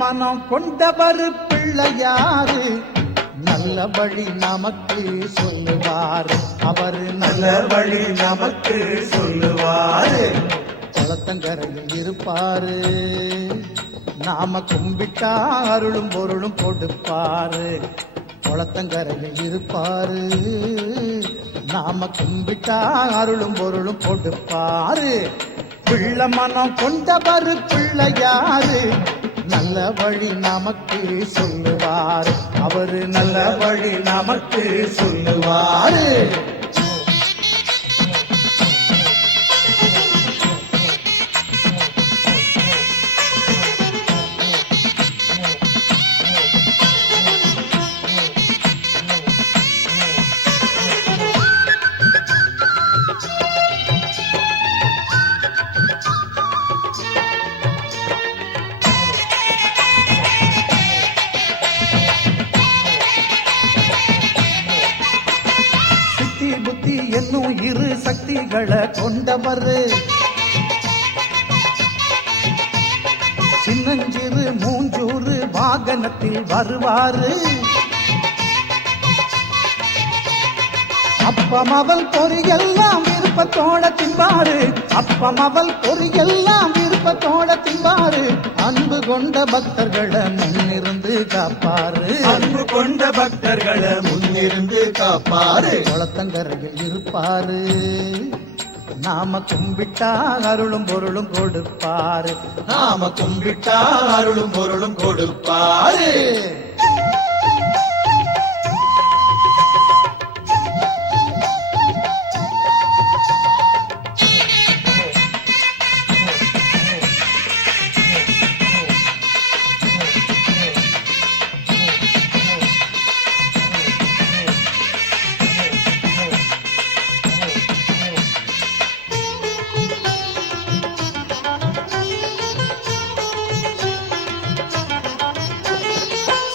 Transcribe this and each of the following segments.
மனம் கொண்டவர் பிள்ளையாரு நல்ல வழி நமக்கு சொல்லுவார். அவர் நல்ல வழி நமக்கு சொல்லுவார். குளத்தங்கரையில் இருப்பாரு, நாம கும்பிட்டா அருளும் பொருளும் கொடுப்பாரு. குளத்தங்கரையில் இருப்பாரு, நாம கும்பிட்டா அருளும் பொருளும் கொடுப்பாரு. பிள்ளை மனம் கொண்டவர் பிள்ளையாரு நல்ல வழி நமக்கு சொல்லுவார். அவரு நல்ல வழி நமக்கு சொல்லுவாரு. என்னும் இரு சக்திகளை கொண்டவர் சின்னஞ்சிறு மூஞ்சூறு வாகனத்தில் வருவாரு. அப்பம் அவள் பொறியெல்லாம் விருப்பத்தோட தின்பாரு. அப்பம் அவள் பொறியெல்லாம் விருப்பத்தோட தின்பாரு. அன்பு கொண்ட பக்தர்களை முன்னிருந்து காப்பாரு. அன்பு கொண்ட பக்தர்களை முன்னிருந்து காப்பாரு. குளத்தங்கரையில் இருப்பாரு, நாம கும்பிட்டா அருளும் பொருளும் கொடுப்பாரு. நாம கும்பிட்டா அருளும் பொருளும் கொடுப்பாரு.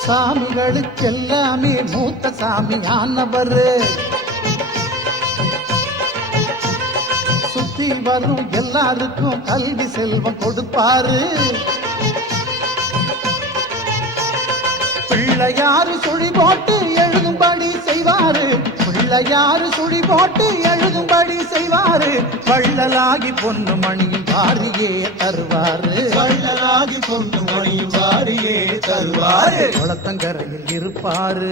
சாமிகளுக்கெல்லாமே மூத்த சாமி ஆனவர். சுத்தி வரும் எல்லாருக்கும் கல்வி செல்வம் கொடுப்பாரு. பிள்ளையாரு சுழி போட்டு எழுதும்படி செய்வாரு. பிள்ளையாரு சுழி போட்டு எழுதும்படி செய்வாரு. வள்ளலாகி பொண்ணு மணியும் வாரியே தருவாரு. வள்ளலாகி பொண்ணு மணியும் வாரியே தருவாரு. குளத்தங்கரையில் இருப்பாரு,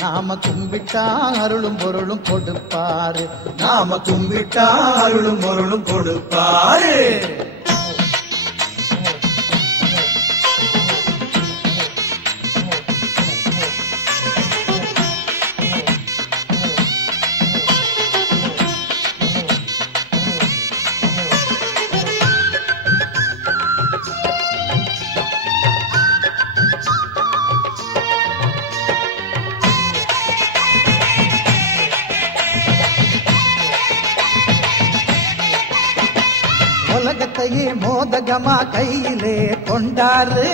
நாம கும்பிட்டா அருளும் பொருளும் கொடுப்பாரு. நாம கும்பிட்டா அருளும் பொருளும் கொடுப்பாரு. உலகத்தையே மோதகமா கையிலே கொண்டாரு.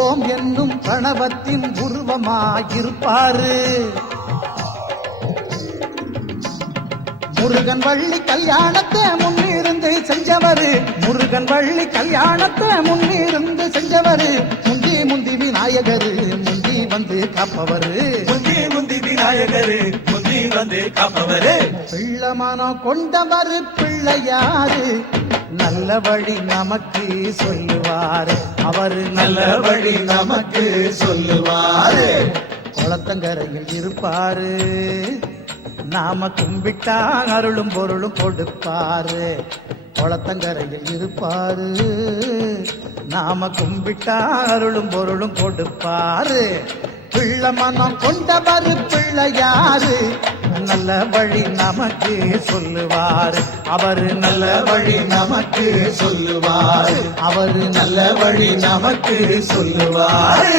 ஓம் என்னும் கணவத்தின் உருவமாயிருப்பாரு. முருகன் வள்ளி கல்யாணத்தை முன்னிருந்து செஞ்சவரு. முருகன் வள்ளி கல்யாணத்தை முன்னிருந்து செஞ்சவரு. முந்தி முந்தி விநாயகரு முந்தி வந்து காப்பவரு. முந்தி முந்தி விநாயகரு முந்தி வந்து காப்பவரு. பிள்ளை மனம் கொண்டவர் பிள்ளையாரு நல்ல வழி நமக்கு சொல்லுவாரு. அவரு நல்ல வழி நமக்கு சொல்லுவாரு. குளத்தங்கரையில் இருப்பாரு, நாம கும்பிட்டா அருளும் பொருளும் கொடுப்பாரு. குளத்தங்கரையில் இருப்பாரு, நாம கும்பிட்டா அருளும் பொருளும் கொடுப்பாரு. பிள்ளை மனம் கொண்டவர் பிள்ளையாரு நல்ல வழி நமக்கு சொல்லுவாரு. அவரு நல்ல வழி நமக்கு சொல்லுவாரு. அவரு நல்ல வழி நமக்கு சொல்லுவாரு.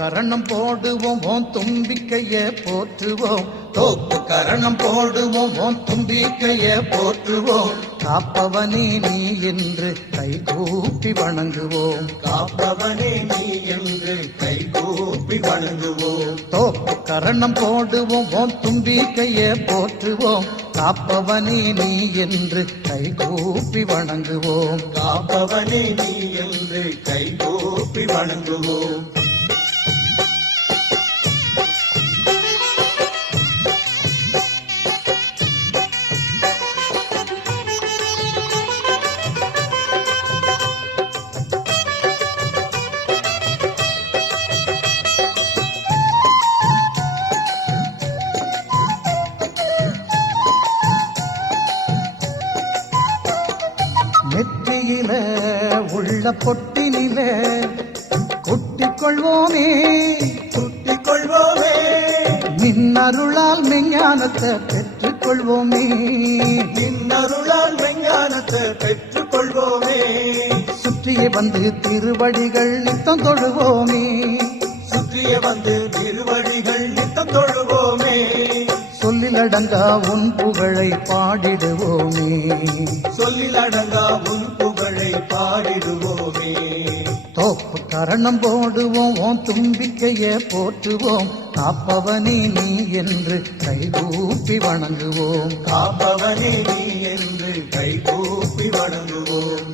கரணம் போடுவோம் உன் தும்பிக்கைய போற்றுவோம். தோப்பு கரணம் போடுவோம் உன் தும்பிக்கைய போற்றுவோம். காப்பவனே நீ என்று கைகூப்பி வணங்குவோம். காப்பவனே நீ என்று கைகூப்பி வணங்குவோம். தோப்பு கரணம் போடுவோம் உன் தும்பிக்கைய போற்றுவோம். காப்பவனே நீ என்று கைகூப்பி வணங்குவோம். காப்பவனே நீ என்று கைகூப்பி வணங்குவோம். நெற்றியில உள்ள பொட்டினில கொட்டிக் கொள்வோமே, சுட்டிக் கொள்வோமே, நின்னருளால் மெஞ்ஞானத்தை பெற்றுக் கொள்வோமே. நின்னருளால் விஞ்ஞானத்தை பெற்றுக் கொள்வோமே. சுற்றியே வந்து திருவடிகள் நித்தம் தொழுவோமே. சுற்றிய வந்து திருவடிகள் நித்தம் தொழுவோமே. சொல்லிலடங்கா உன் புகழை பாடிடுவோமே. சொல்லிலடங்கா உன் புகழை பாடிடுவோமே. தோப்பு கரணம் போடுவோம் உன் தும்பிக்கைய போற்றுவோம். காப்பவனே நீ என்று கைகூப்பி வணங்குவோம். காப்பவனே நீ என்று கைகூப்பி வணங்குவோம்.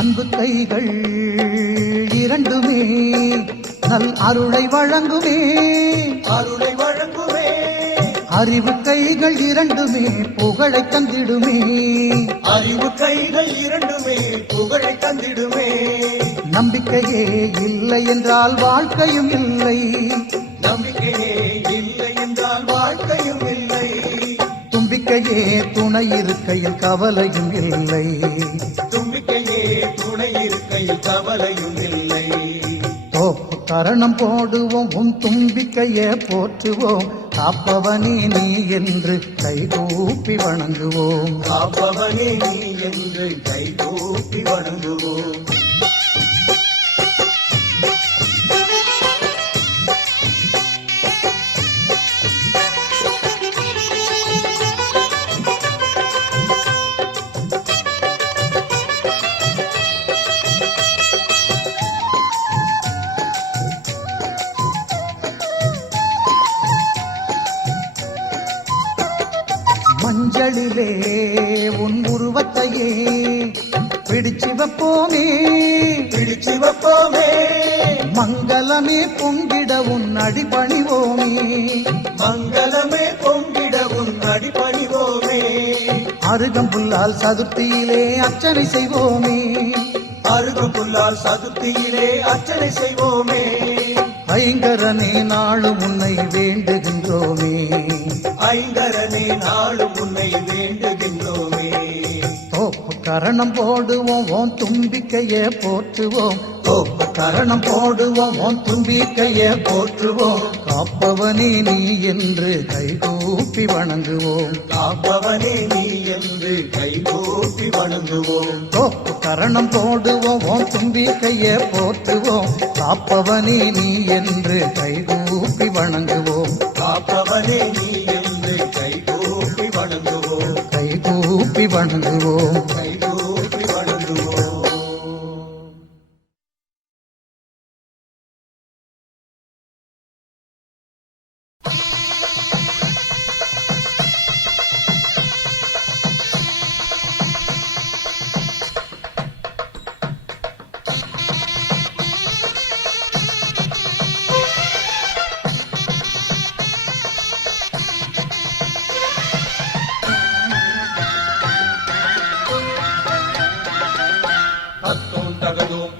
அன்பு கைகள் இரண்டுமே நல் அருளை வழங்குமே. அருளை வழங்குமே. அறிவு கைகள் இரண்டுமே புகழை தந்திடுமே. அறிவு கைகள் இரண்டுமே புகழை தந்திடுமே. நம்பிக்கையே இல்லை என்றால் வாழ்க்கையும் இல்லை. நம்பிக்கையே இல்லை என்றால் வாழ்க்கையும் இல்லை. தும்பிக்கையே துணை இருக்கையில் கவலையும் இல்லை. தும்பிக்கையே துணை இருக்கையில் கவலையும் இல்லை. தோப்பு கரணம் போடுவோம் உன் தும்பிக்கைய போற்றுவோம். காப்பவனே நீ என்று கைகூப்பி வணங்குவோம். காப்பவனே நீ என்று கைகூப்பி வணங்குவோம். மஞ்சளிலே உன் உருவத்தையே பிடிச்சு வைப்போமே. பிடிச்சு வைப்போமே. மங்களமே பொங்கிட உன் அடிபணிவோமே. மங்களமே பொங்கிட உன் அடிபணிவோமே. அருகம்புல்லால் சதுர்த்தியிலே அர்ச்சனை செய்வோமே. அருகம்புல்லால் சதுர்த்தியிலே அர்ச்சனை செய்வோமே. ஐங்கரனே நாளும் உன்னை வேண்டுகின்றோமே. ஐங்கரனே நாளும் உன்னை வேண்டுகின்றோமே. தோப்பு கரணம் போடுவோம் உன் தும்பிக்கைய போற்றுவோம். தோப்பு கரணம் போடுவோம் உன் தும்பிக்கைய போற்றுவோம். காப்பவனே நீ என்று கைகூப்பி வணங்குவோம். காப்பவனே நீ என்று கைகூப்பி வணங்குவோம். தோப்பு கரணம் போடுவோம் உன் தும்பிக்கைய போற்றுவோம். காப்பவனே நீ என்று கைகூப்பி வணங்குவோம். காப்பவனே நீ என்று கைகூப்பி வணங்குவோம். கைகூப்பி வணங்குவோம். கைகூப்பி வணங்குவோம்.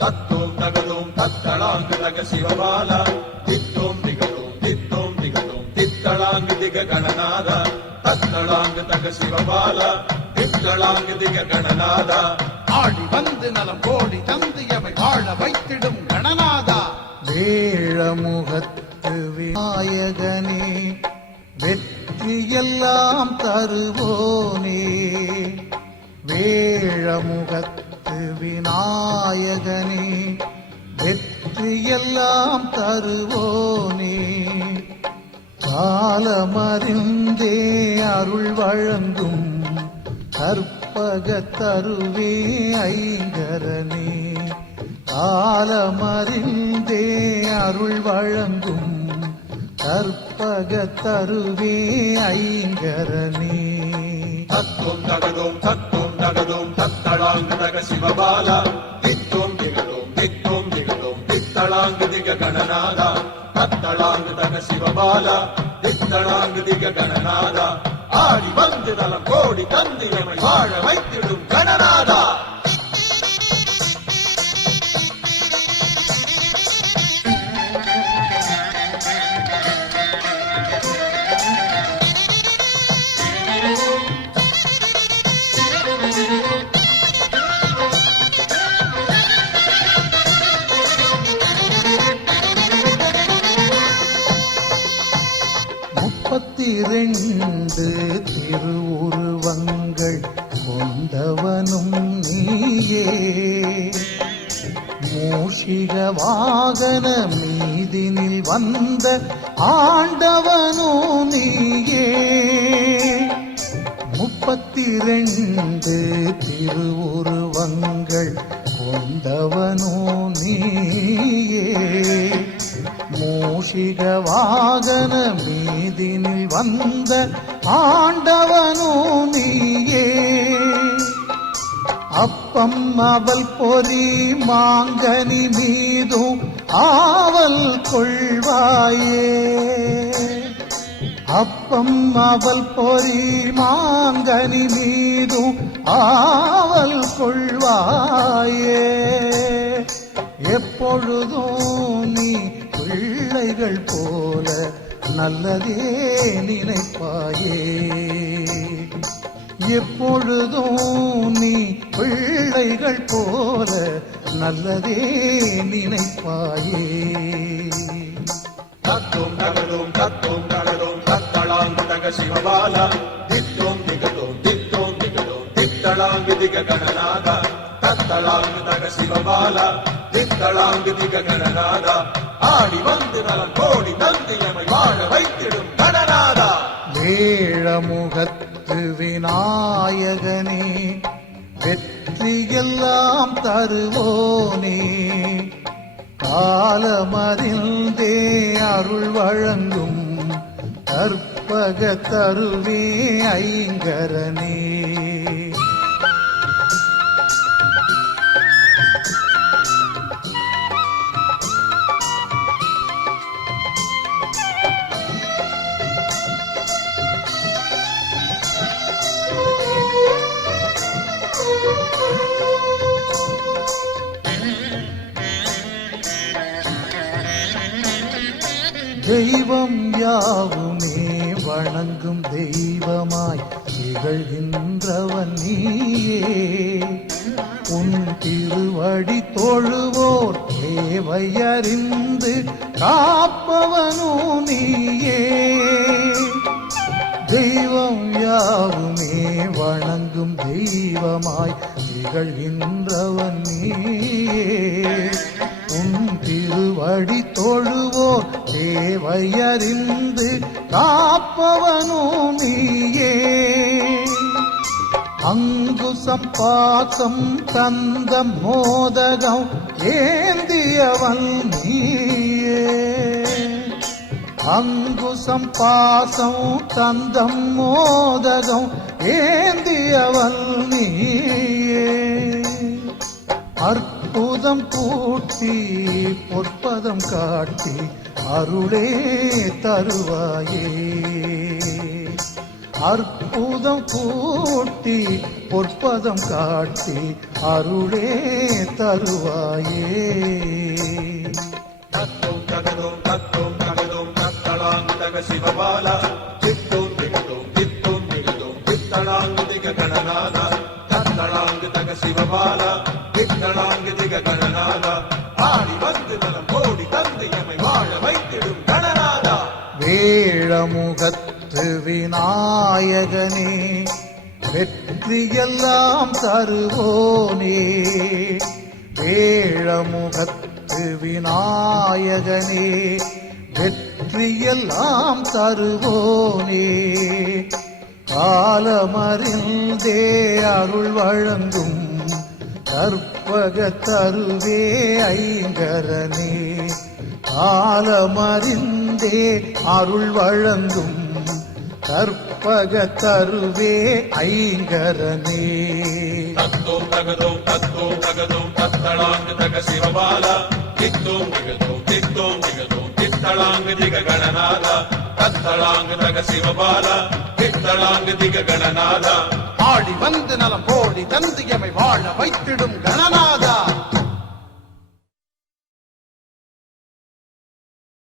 தத்தோம் தகதோம் தத்தளாங்கு தக சிவபால தித்தோம் திகதோம் தித்தளாங்கு திக கணநாத தத்தளாங்கு தக சிவபால தித்தளாங்கு திக கணநாத ஆடி வந்து நலம் கோடி தந்து எமை வாழ வைத்திடும் கணநாதா. வேழமுகத்து விநாயகனே வெற்றியெல்லாம் தருவோனே, வேழமுகத்து விநாயகனே வெற்றியெல்லாம் தருவோனே, காலமறிந்தே அருள் வழங்கும் கற்பகத் தருவே ஐங்கரனே, காலமறிந்தே அருள் வழங்கும் கற்பகத் தருவே ஐங்கரனே. தத்தும் தகதும் தத்தளாங்கு தக சிவபாலா, தித்தும் திகழும் தித்தளாங்கு திக கணநாதா, தத்தளாங்கு தக சிவபாலா, தித்தளாங்கு திக கணநாதா, ஆடி வந்து நலம் கோடி தந்து எமை வாழ வைத்திடும் கணநாதா. இரண்டு திருவுருவங்கள் கொண்டவனும் நீயே, மூஷிக வாகன மீதினில் வந்த ஆண்டவனும் நீயே, 32 திருவுருவங்கள் கொண்டவனும் நீயே, மூஷிக வாகன மீதினில் வந்த ஆண்டவனோ நீயே, அப்பம் அவள் பொறி மாங்கனி மீதும் ஆவல் கொள்வாயே, அப்பம் அவள் பொறி மாங்கனி மீதும் ஆவல் கொள்வாயே, எப்பொழுதும் நீ பிள்ளைகள் போல நல்லதே நினைப்பாயே, எப்பொழுதும் நீ பிள்ளைகள் போல நல்லதே நினைப்பாயே. தத்தும் தகதும் தத்தளாங்கு தக சிவபாலா, தித்தும் திகழும் தித்தளாங்கு திக கணநாதா, தத்தளாங்கு தக சிவபாலா, தித்தளாங்கு திக கணநாதா, ஆடி வந்து நலம் கோடி தந்து எமை வாழ வைத்திடும் கணநாதா. வேழமுகத்து விநாயகனே வெற்றியெல்லாம் தருவோனே, காலமறிந்தே அருள் வழங்கும் கற்பகத் தருவே ஐங்கரனே. தெய்வம் யாவுமே வணங்கும் தெய்வமாய் திகழ்கின்றவன் நீயே, உன் திருவடி தொழுவோர் தேவையறிந்து காப்பவனோ நீயே, தெய்வம் யாவுமே வணங்கும் தெய்வமாய் திகழ்கின்றவன் நீயே, உன் திருவடி தொழுவோர் தேவையறிந்து காப்பவனோ நீயே, அங்குசம் பாசம் தந்த மோதகம் ஏந்தியவன் நீயே, அங்குசம் பாசம் தந்தம் மோதகம் ஏந்தியவன் நீயே, அற்புதம் கூட்டி பொற்பதம் காட்டி அருளே தருவாயே, அற்புதம் கூட்டி பொற்பதம் காட்டி அருளே தருவாயே. தத்தும் தகதும் தத்தளாங்கு தக சிவபாலா, தித்தும் திகழும் தித்தளாங்கு திக கணநாதா, தத்தளாங்கு தக சிவபாலா தித்தளாங்கு திக கணநாதா ஆடி வந்து நலம் கோடி தந்து எமை வாழ வைத்திடும் கணநாதா வேழமுகத்து விநாயகனே வெற்றியெல்லாம் தருவோனே வேழமுகத்து விநாயகனே வெற்றியெல்லாம் தருவோனே காலமறிந்தே அருள் வழங்கும் கற்பக தருவே ஐங்கரனே காலமறிந்தே அருள் வழங்கும் கற்பக தருவே ஐங்கரனே தத்தோம் தகதோம் தத்தளாங்கு தக சிவபாலா தித்தோம் திகதோம் தித்தளாங்கு திக கணநாதா தத்தளாங்கு தக சிவபாலா தித்தளாங்கு திக கணநாதா ஆடி வந்து நலம் கோடி தந்து எமை வாழ வைத்திடும் கணநாதா